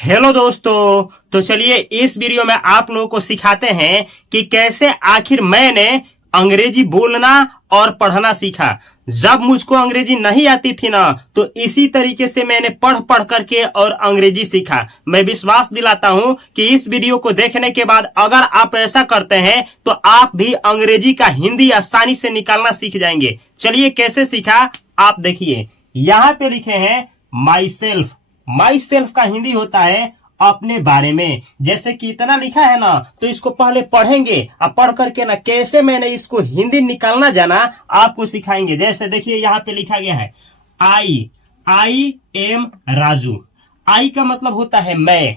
Hello दोस्तों। तो चलिए इस वीडियो में आप लोगों को सिखाते हैं कि कैसे आखिर मैंने अंग्रेजी बोलना और पढ़ना सीखा। जब मुझको अंग्रेजी नहीं आती थी ना, तो इसी तरीके से मैंने पढ़ पढ़ करके और अंग्रेजी सीखा। मैं विश्वास दिलाता हूं कि इस वीडियो को देखने के बाद अगर आप ऐसा करते हैं तो आप भी अंग्रेजी का हिंदी आसानी से निकालना सीख जाएंगे। चलिए कैसे सीखा आप देखिए। यहाँ पे लिखे हैं माई सेल्फ। माई सेल्फ का हिंदी होता है अपने बारे में। जैसे कि इतना लिखा है ना, तो इसको पहले पढ़ेंगे और पढ़ करके ना कैसे मैंने इसको हिंदी निकालना जाना आपको सिखाएंगे। जैसे देखिए यहाँ पे लिखा गया है आई एम राजू। आई का मतलब होता है मैं,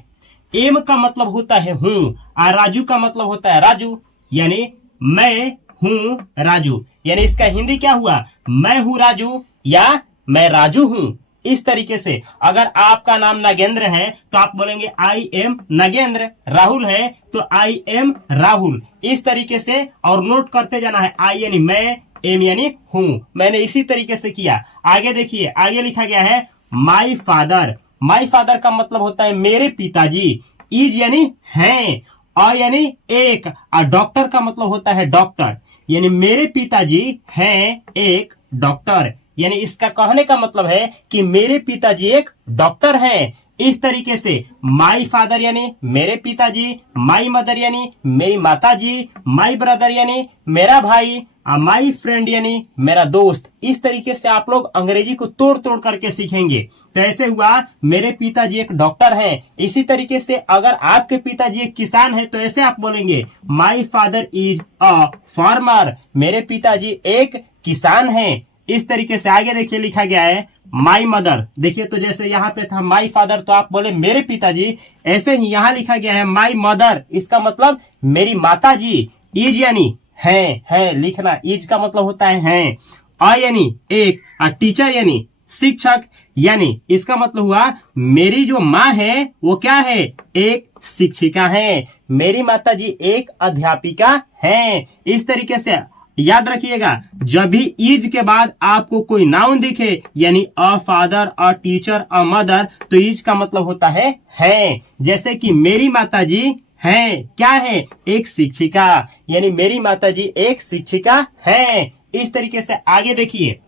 एम का मतलब होता है हूं और राजू का मतलब होता है राजू, यानी मैं हूं राजू। यानी इसका हिंदी क्या हुआ, मैं हूं राजू या मैं राजू हूं। इस तरीके से अगर आपका नाम नागेंद्र है तो आप बोलेंगे आई एम नागेंद्र। राहुल है तो आई एम राहुल। इस तरीके से और नोट करते जाना है। आई यानी मैं, एम यानी हूं। मैंने इसी तरीके से किया। आगे देखिए, आगे लिखा गया है माई फादर। माई फादर का मतलब होता है मेरे पिताजी। इज यानी हैं, और यानी एक, और डॉक्टर का मतलब होता है डॉक्टर, यानी मेरे पिताजी हैं एक डॉक्टर। यानी इसका कहने का मतलब है कि मेरे पिताजी एक डॉक्टर हैं। इस तरीके से माई फादर यानी मेरे पिताजी, माई मदर यानी मेरी माताजी, माई ब्रदर यानी मेरा भाई, और माई फ्रेंड यानी मेरा दोस्त। इस तरीके से आप लोग अंग्रेजी को तोड़ तोड़ करके सीखेंगे। तो ऐसे हुआ मेरे पिताजी एक डॉक्टर हैं। इसी तरीके से अगर आपके पिताजी एक किसान है तो ऐसे आप बोलेंगे my father is a farmer. मेरे पिताजी एक किसान हैं। इस तरीके से आगे देखिए लिखा गया है माई मदर। देखिए तो जैसे यहाँ पे था माई फादर तो आप बोले मेरे पिताजी, ऐसे ही यहाँ लिखा गया है माई मदर। इसका मतलब मेरी माताजी। इज यानी है लिखना, इज का मतलब होता है अ यानी एक, और टीचर यानी शिक्षक। यानी इसका मतलब हुआ मेरी जो माँ है वो क्या है, एक शिक्षिका है। मेरी माताजी एक अध्यापिका है। इस तरीके से याद रखिएगा, जब भी इज के बाद आपको कोई नाउन दिखे, यानी a father, a teacher, a mother, तो इज का मतलब होता है। जैसे कि मेरी माताजी है, क्या है, एक शिक्षिका। यानी मेरी माताजी एक शिक्षिका है। इस तरीके से आगे देखिए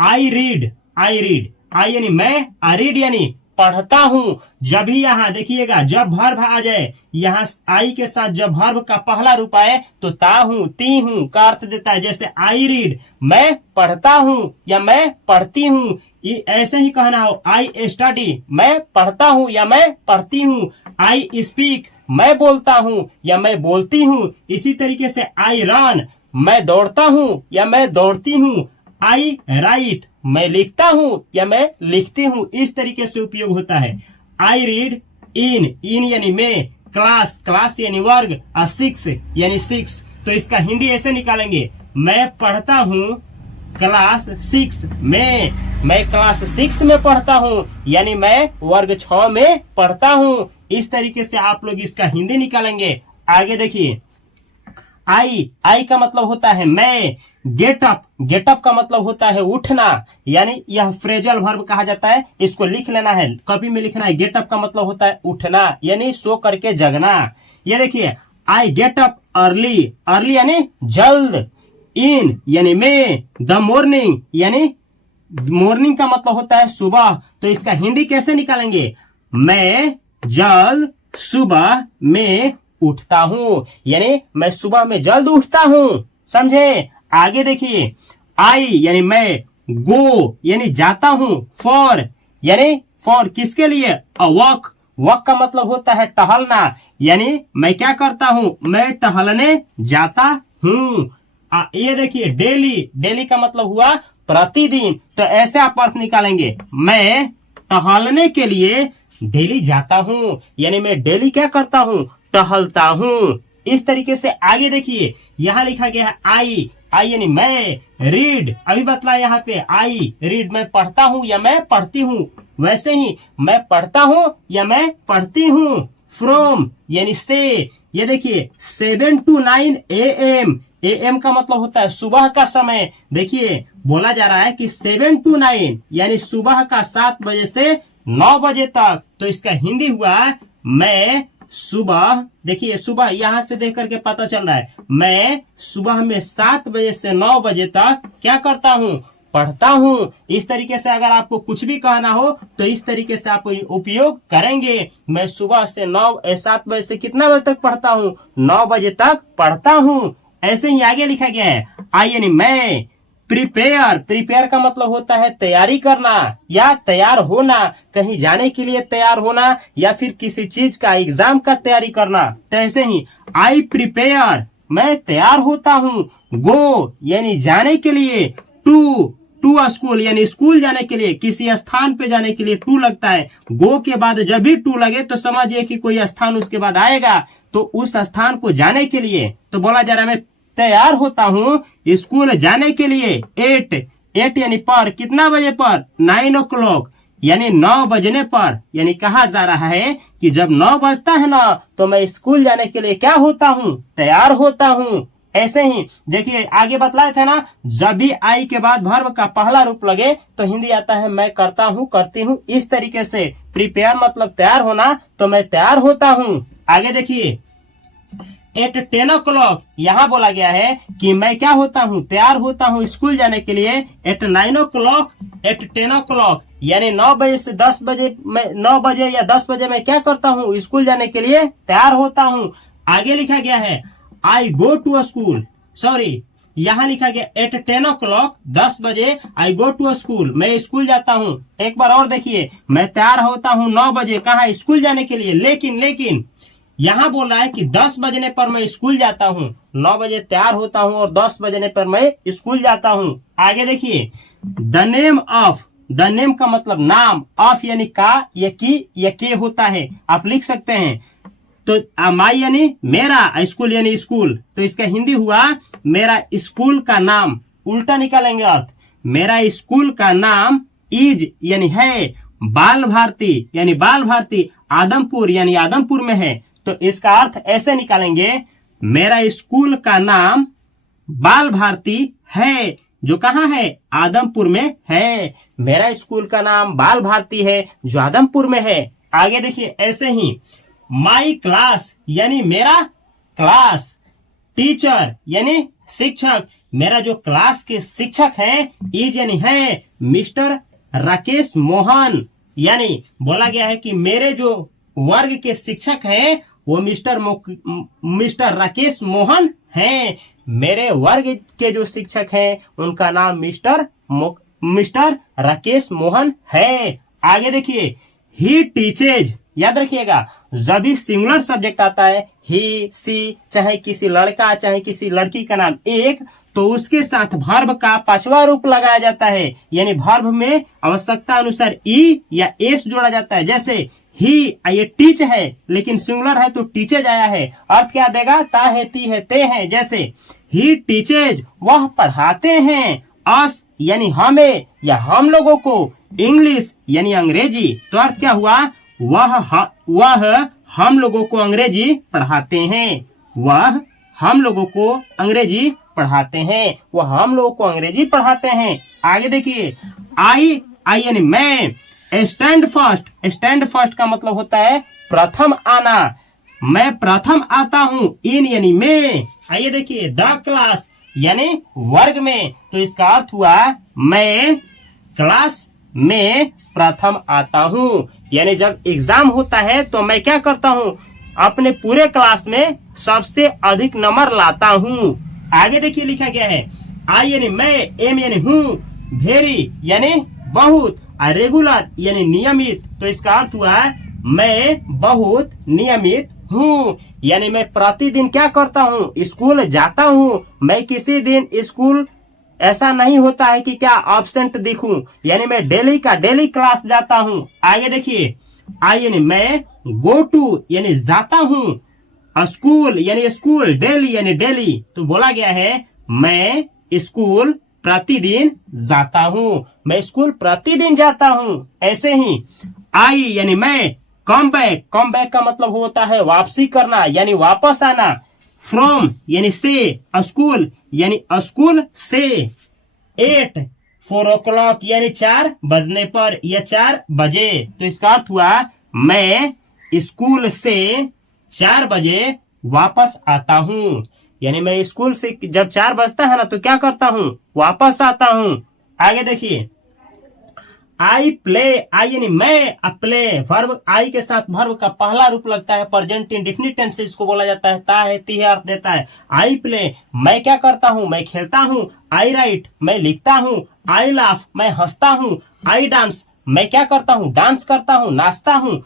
आई रीड। आई यानी मैं, आ रीड यानी पढ़ता हूं। जब भी यहाँ देखिएगा जब भर्ब आ जाए, यहाँ आई के साथ जब भर्ब का पहला रूप आए तो ता हूं, ती हूं का अर्थ देता है। जैसे आई रीड मैं पढ़ता हूं या मैं पढ़ती हूं। ये ऐसे ही कहना हो आई स्टडी मैं पढ़ता हूं या मैं पढ़ती हूं। आई स्पीक मैं बोलता हूं या मैं बोलती हूं। इसी तरीके से आई रन मैं दौड़ता हूं या मैं दौड़ती हूं। आई राइट मैं लिखता हूं या मैं लिखती हूं। इस तरीके से उपयोग होता है। आई रीड इन यानी मैं, क्लास यानी वर्ग, और सिक्स यानी सिक्स। तो इसका हिंदी ऐसे निकालेंगे मैं पढ़ता हूं क्लास 6 में। मैं क्लास 6 में पढ़ता हूं, यानी मैं वर्ग 6 में पढ़ता हूं। इस तरीके से आप लोग इसका हिंदी निकालेंगे। आगे देखिए आई का मतलब होता है मैं। गेट अप का मतलब होता है उठना, यानी यह फ्रेजल वर्ब कहा जाता है। इसको लिख लेना है, कॉपी में लिखना है। गेट अप का मतलब होता है उठना, यानी सो करके जगना। ये देखिए आई गेट अप अर्ली यानी जल्द। इन यानी में, द मॉर्निंग यानी मॉर्निंग का मतलब होता है सुबह। तो इसका हिंदी कैसे निकालेंगे, मैं जल्द सुबह में उठता हूं, यानी मैं सुबह में जल्द उठता हूं। समझे। आगे देखिए आई यानी मैं, गो यानी जाता हूं, फॉर यानी फॉर किसके लिए, अ वॉक का मतलब होता है टहलना, यानी मैं क्या करता हूं, मैं टहलने जाता हूं। ये देखिए डेली का मतलब हुआ प्रतिदिन। तो ऐसे आप अर्थ निकालेंगे मैं टहलने के लिए डेली जाता हूं, यानी मैं डेली क्या करता हूं, टहलता हूं। इस तरीके से आगे देखिए यहां लिखा गया है आई यानी मैं। रीड अभी बतला यहाँ पे आई रीड मैं पढ़ता हूं या मैं पढ़ती हूं। वैसे ही मैं पढ़ता हूं या मैं पढ़ती हूं। फ्रॉम यानी से। ये देखिए 7 to 9 AM। AM का मतलब होता है सुबह का समय। देखिए बोला जा रहा है कि 7 to 9 यानी सुबह का 7 बजे से 9 बजे तक, तो इसका हिंदी हुआ मैं सुबह, देखिए सुबह यहां से देख करके पता चल रहा है, मैं सुबह में 7 बजे से 9 बजे तक क्या करता हूं, पढ़ता हूं। इस तरीके से अगर आपको कुछ भी कहना हो तो इस तरीके से आप उपयोग करेंगे। मैं सुबह से 7 बजे से कितना बजे तक पढ़ता हूं, 9 बजे तक पढ़ता हूं। ऐसे ही आगे लिखा गया है आई यानी मैं, प्रिपेयर, प्रिपेयर का मतलब होता है तैयारी करना या तैयार होना, कहीं जाने के लिए तैयार होना या फिर किसी चीज का एग्जाम का तैयारी करना। तो ऐसे ही आई प्रिपेयर, मैं तैयार होता हूँ। गो यानी जाने के लिए, टू स्कूल यानी स्कूल जाने के लिए, किसी स्थान पे जाने के लिए टू लगता है। गो के बाद जब भी टू लगे तो समझिए कि कोई स्थान उसके बाद आएगा, तो उस स्थान को जाने के लिए तो बोला जा रहा है मैं तैयार होता हूँ स्कूल जाने के लिए। 8 यानी पर, कितना बजे पर, 9 o'clock यानी 9 बजने पर, यानी कहा जा रहा है कि जब 9 बजता है ना तो मैं स्कूल जाने के लिए क्या होता हूँ, तैयार होता हूँ। ऐसे ही देखिए आगे बतलाए थे ना, जब भी आई के बाद वर्ब का पहला रूप लगे तो हिंदी आता है मैं करता हूँ, करती हूँ। इस तरीके से प्रिपेयर मतलब तैयार होना, तो मैं तैयार होता हूँ। आगे देखिए 10 o'clock यहाँ बोला गया है कि मैं क्या होता हूँ, तैयार होता हूँ स्कूल जाने के लिए। 9 o'clock, 10 o'clock यानी 9 बजे से 10 बजे, मैं 9 बजे या 10 बजे मैं क्या करता हूँ, स्कूल जाने के लिए तैयार होता हूँ। आगे लिखा गया है आई गो टू स्कूल, सॉरी यहाँ लिखा गया 10 o'clock 10 बजे, आई गो टू स्कूल मैं स्कूल जाता हूँ। एक बार और देखिए, मैं तैयार होता हूँ 9 बजे कहा, स्कूल जाने के लिए, लेकिन यहाँ बोल रहा है कि 10 बजने पर मैं स्कूल जाता हूँ। 9 बजे तैयार होता हूँ और 10 बजने पर मैं स्कूल जाता हूँ। आगे देखिए the name of, the name का मतलब नाम, ऑफ यानी का या की या के होता है, आप लिख सकते हैं। तो माई यानी मेरा, स्कूल यानी स्कूल, तो इसका हिंदी हुआ मेरा स्कूल का नाम। उल्टा निकालेंगे अर्थ, मेरा स्कूल का नाम इज यानी है, बाल भारती यानी बाल भारती, आदमपुर यानी आदमपुर में है। तो इसका अर्थ ऐसे निकालेंगे, मेरा स्कूल का नाम बाल भारती है, जो कहाँ है, आदमपुर में है। मेरा स्कूल का नाम बाल भारती है जो आदमपुर में है। आगे देखिए ऐसे ही माई क्लास यानी मेरा क्लास, टीचर यानी शिक्षक, मेरा जो क्लास के शिक्षक हैं इज यानी है मिस्टर राकेश मोहन, यानी बोला गया है कि मेरे जो वर्ग के शिक्षक हैं वो मिस्टर राकेश मोहन हैं। मेरे वर्ग के जो शिक्षक हैं उनका नाम मिस्टर राकेश मोहन है। आगे देखिए ही टीचेज, याद रखिएगा जब भी सिंगुलर सब्जेक्ट आता है, ही सी, चाहे किसी लड़का चाहे किसी लड़की का नाम एक, तो उसके साथ वर्ब का 5वां रूप लगाया जाता है, यानी वर्ब में आवश्यकता अनुसार ई या एस जोड़ा जाता है। जैसे ही, ये टीच है लेकिन सिंगुलर है तो टीचेज आया है, अर्थ क्या देगा, ता है, ती है, ते है। जैसे ही टीचेज, वह पढ़ाते हैं, अस यानी हमें या हम लोगों को, इंग्लिश यानी अंग्रेजी, तो अर्थ क्या हुआ, वह हम लोगों को अंग्रेजी पढ़ाते हैं, वह हम लोगों को अंग्रेजी पढ़ाते हैं, वह हम लोगों को अंग्रेजी पढ़ाते हैं। आगे देखिए आई यानी मैं, स्टैंड फर्स्ट, स्टैंड फर्स्ट का मतलब होता है प्रथम आना, मैं प्रथम आता हूँ। इन यानी में। आइए देखिए द क्लास यानी वर्ग में, तो इसका अर्थ हुआ मैं क्लास में प्रथम आता हूँ, यानी जब एग्जाम होता है तो मैं क्या करता हूँ, अपने पूरे क्लास में सबसे अधिक नंबर लाता हूँ। आगे देखिए लिखा गया है आई यानी मैं, एम यानी हूँ, वेरी यानी बहुत, रेगुलर यानी नियमित, तो इसका अर्थ हुआ मैं बहुत नियमित हूँ, यानी मैं प्रतिदिन क्या करता हूँ, स्कूल जाता हूँ। मैं किसी दिन स्कूल ऐसा नहीं होता है कि क्या एब्सेंट दिखूं, यानी मैं डेली का डेली क्लास जाता हूँ। आगे देखिए आई यानी मैं, गो टू यानी जाता हूँ, स्कूल यानी स्कूल, डेली यानी डेली, तो बोला गया है मैं स्कूल प्रतिदिन जाता हूँ, मैं स्कूल प्रतिदिन जाता हूँ। ऐसे ही आई यानी मैं, कम बैक, कम बैक का मतलब होता है वापसी करना यानी वापस आना, फ्रॉम यानी से, स्कूल यानी स्कूल से, 8 4 o'clock यानी 4 बजने पर या 4 बजे। तो इसका अर्थ हुआ मैं स्कूल से 4 बजे वापस आता हूं। यानी मैं स्कूल से जब 4 बजता है ना तो क्या करता हूं, वापस आता हूं। आगे देखिए, आई प्ले, आई यानी मैं, प्ले वर्ब आई के साथ वर्ब का पहला रूप लगता है, प्रेजेंट इंडेफिनिट टेंस से इसको बोला जाता है, ता है, ती है अर्थ देता है। आई प्ले मैं क्या करता हूं, मैं खेलता हूं। आई राइट मैं लिखता हूं। आई लाफ मैं हंसता हूं। आई डांस मैं क्या करता हूं, डांस करता हूं, नाचता हूं।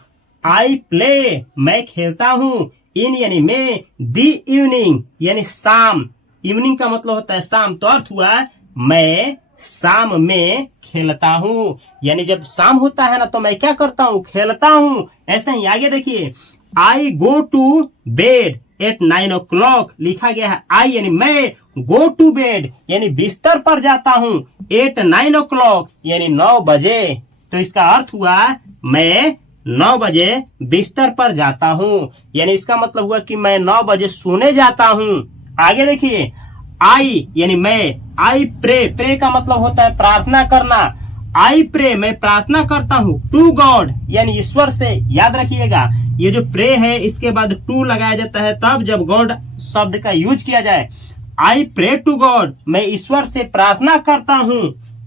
आई प्ले मैं खेलता हूं। इन यानी में, दी इवनिंग यानी शाम, इवनिंग का मतलब होता है शाम, तो अर्थ हुआ मैं शाम में खेलता हूं। यानी जब शाम होता है ना तो मैं क्या करता हूं, खेलता हूं। ऐसे ही आगे देखिए, I go to bed at 9 o'clock लिखा गया है। आई यानी मैं, गो टू बेड यानी बिस्तर पर जाता हूं, एट 9 o'clock यानी 9 बजे। तो इसका अर्थ हुआ मैं 9 बजे बिस्तर पर जाता हूं। यानी इसका मतलब हुआ कि मैं 9 बजे सोने जाता हूं। आगे देखिए, आई यानी मैं, आई प्रे, प्रे का मतलब होता है प्रार्थना करना। आई प्रे मैं प्रार्थना करता हूँ टू गॉड यानी ईश्वर से। याद रखिएगा ये जो प्रे है इसके बाद टू लगाया जाता है तब जब गॉड शब्द का यूज किया जाए। आई प्रे टू गॉड मैं ईश्वर से प्रार्थना करता हूँ।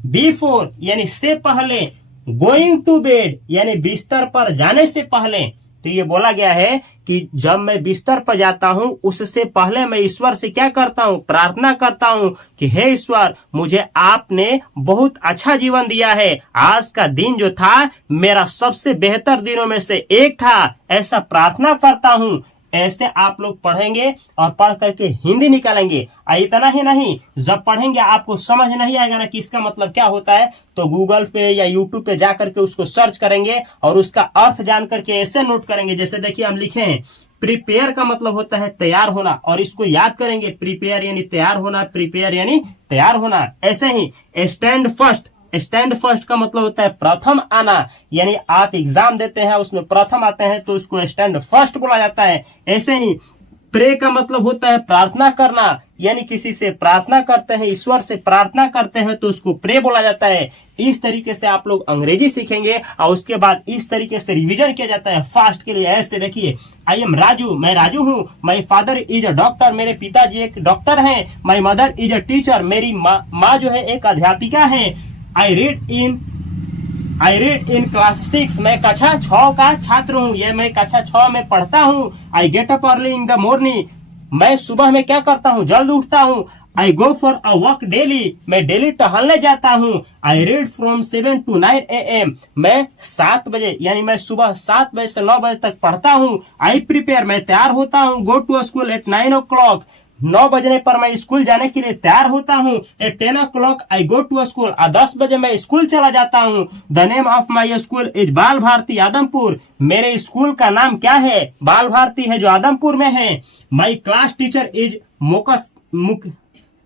बिफोर यानी से पहले, गोइंग टू बेड यानी बिस्तर पर जाने से पहले। तो ये बोला गया है कि जब मैं बिस्तर पर जाता हूं उससे पहले मैं ईश्वर से क्या करता हूं, प्रार्थना करता हूं कि हे ईश्वर मुझे आपने बहुत अच्छा जीवन दिया है, आज का दिन जो था मेरा सबसे बेहतर दिनों में से एक था, ऐसा प्रार्थना करता हूं। ऐसे आप लोग पढ़ेंगे और पढ़ करके हिंदी निकालेंगे। इतना ही नहीं, जब पढ़ेंगे आपको समझ नहीं आएगा ना कि इसका मतलब क्या होता है तो गूगल पे या यूट्यूब पे जा करके उसको सर्च करेंगे और उसका अर्थ जान करके ऐसे नोट करेंगे। जैसे देखिए हम लिखे हैं, प्रिपेयर का मतलब होता है तैयार होना, और इसको याद करेंगे, प्रिपेयर यानी तैयार होना, प्रिपेयर यानी तैयार होना। ऐसे ही स्टैंड फर्स्ट, स्टैंड फर्स्ट का मतलब होता है प्रथम आना, यानी आप एग्जाम देते हैं उसमें प्रथम आते हैं तो उसको स्टैंड फर्स्ट बोला जाता है। ऐसे ही प्रे का मतलब होता है प्रार्थना करना, यानी किसी से प्रार्थना करते हैं, ईश्वर से प्रार्थना करते हैं तो उसको प्रे बोला जाता है। इस तरीके से आप लोग अंग्रेजी सीखेंगे और उसके बाद इस तरीके से रिवीजन किया जाता है फास्ट के लिए। ऐसे देखिए, आई एम राजू मैं राजू हूँ। My father is a doctor मेरे पिताजी एक डॉक्टर हैं। My mother is a teacher मेरी माँ जो है एक अध्यापिका है। आई रीड इन क्लास 6 मैं कक्षा 6 का छात्र हूँ, ये मैं कक्षा 6 में पढ़ता हूँ। I get up early in the morning मैं सुबह में क्या करता हूँ, जल्द उठता हूँ। I go for a walk daily मैं डेली टहलने जाता हूँ। I read from 7 to 9 AM मैं 7 बजे यानी मैं सुबह 7 बजे से 9 बजे तक पढ़ता हूँ। आई प्रिपेयर मैं तैयार होता हूँ। गो टू स्कूल एट 9 o'clock 9 बजने पर मैं स्कूल जाने के लिए तैयार होता हूँ। At 10 o'clock I go to school 10 बजे मैं स्कूल चला जाता हूँ। The name of my school is Bal Bharati Adampur मेरे स्कूल का नाम क्या है, बाल भारती है जो आदमपुर में है। My class teacher is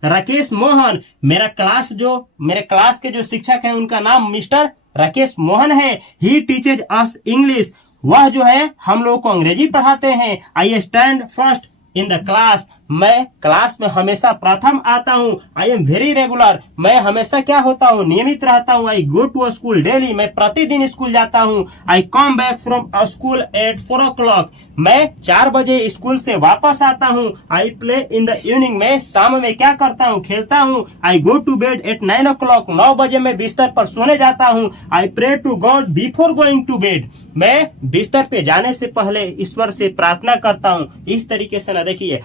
Rakesh Mohan मेरे क्लास के जो शिक्षक हैं उनका नाम मिस्टर राकेश मोहन है। ही टीचेज अस इंग्लिश वह जो है हम लोग को अंग्रेजी पढ़ाते हैं। I stand first in the class मैं क्लास में हमेशा प्रथम आता हूँ। आई एम वेरी रेगुलर मैं हमेशा क्या होता हूँ, नियमित रहता हूँ। I go to school daily मैं प्रतिदिन स्कूल जाता हूँ। I come back from school at 4 o'clock मैं 4 बजे स्कूल से वापस आता हूँ। I play in the evening मैं शाम में क्या करता हूँ, खेलता हूँ। I go to bed at 9 o'clock 9 बजे मैं बिस्तर पर सोने जाता हूँ। I pray to God before going to bed मैं बिस्तर पे जाने से पहले ईश्वर से प्रार्थना करता हूँ। इस तरीके से ना देखिए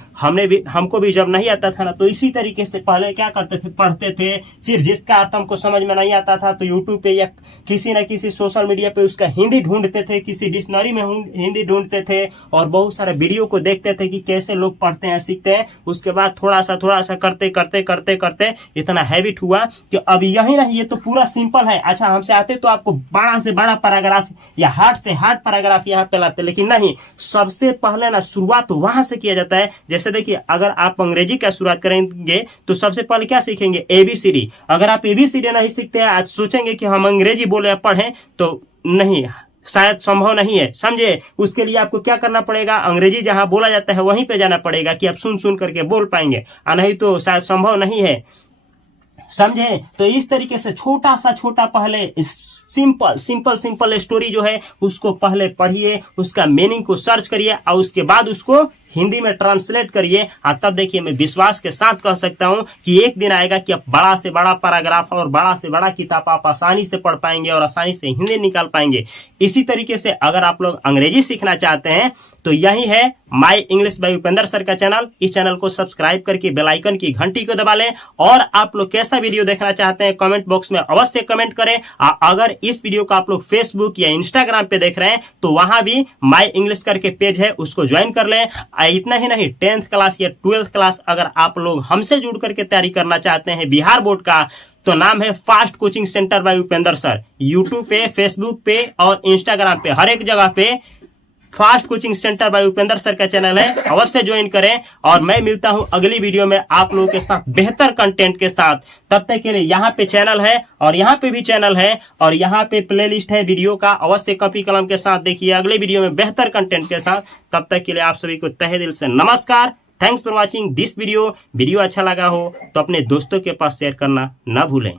हमको भी जब नहीं आता था ना तो इसी तरीके से पहले क्या करते थे, पढ़ते थे। फिर जिसका अर्थ हमको समझ में नहीं आता था तो यूट्यूब पे या किसी न किसी सोशल मीडिया पे उसका हिंदी ढूंढते थे, किसी डिक्शनरी में हिंदी ढूंढते थे और बहुत सारे वीडियो को देखते थे कि कैसे लोग पढ़ते हैं सीखते हैं। उसके बाद थोड़ा सा करते इतना हैबिट हुआ कि अब यही नहीं, ये तो पूरा सिंपल है। अच्छा हमसे आते तो आपको बड़ा से बड़ा पैराग्राफ या हार्ड से हार्ड पैराग्राफ यहाँ पे लाते, लेकिन नहीं, सबसे पहले ना शुरुआत वहां से किया जाता है। जैसे देखिए अगर आप अंग्रेजी का शुरुआत करेंगे तो सबसे पहले क्या सीखेंगे, ABCD। अगर आप ABCD नहीं सीखते हैं, आज सोचेंगे कि हम अंग्रेजी बोले पढ़ें तो नहीं, शायद संभव नहीं है, समझे। उसके लिए आपको क्या करना पड़ेगा, अंग्रेजी जहां बोला जाता है वहीं पे जाना पड़ेगा कि आप सुन करके बोल पाएंगे, नहीं तो शायद संभव नहीं है। समझे। तो इस तरीके से छोटा पहले सिंपल स्टोरी जो है उसको पहले पढ़िए, उसका मीनिंग को सर्च करिए और उसके बाद उसको हिंदी में ट्रांसलेट करिए। और तब देखिए मैं विश्वास के साथ कह सकता हूं कि एक दिन आएगा कि आप बड़ा से बड़ा पैराग्राफ और बड़ा से बड़ा किताब आप आसानी से पढ़ पाएंगे और आसानी से हिंदी निकाल पाएंगे। इसी तरीके से अगर आप लोग अंग्रेजी सीखना चाहते हैं तो यही है my English by Upendra sir का चैनल। इस चैनल को सब्सक्राइब करके बेल आइकन की घंटी को दबा लें। और आप लोग कैसा वीडियो देखना चाहते हैं कमेंट बॉक्स में अवश्य कमेंट करें। अगर इस वीडियो को आप लोग फेसबुक या इंस्टाग्राम पे देख रहे हैं तो वहां भी माई इंग्लिश करके पेज है, उसको ज्वाइन कर लें। इतना ही नहीं, 10th क्लास या 12th क्लास अगर आप लोग हमसे जुड़ करके तैयारी करना चाहते हैं बिहार बोर्ड का, तो नाम है fast coaching centre by Upendra sir. YouTube पे, फेसबुक पे और इंस्टाग्राम पे हर एक जगह पे fast coaching centre by Upendra sir का चैनल है, अवश्य ज्वाइन करें। और मैं मिलता हूं अगली वीडियो में आप लोगों के साथ बेहतर कंटेंट के साथ। तब तक के लिए यहाँ पे चैनल है और यहाँ पे भी चैनल है और यहाँ पे प्लेलिस्ट है वीडियो का, अवश्य कॉपी कलम के साथ देखिए अगले वीडियो में बेहतर कंटेंट के साथ। तब तक के लिए आप सभी को तहे दिल से नमस्कार। Thanks for watching this video. Video अच्छा लगा हो तो अपने दोस्तों के पास शेयर करना ना भूलें।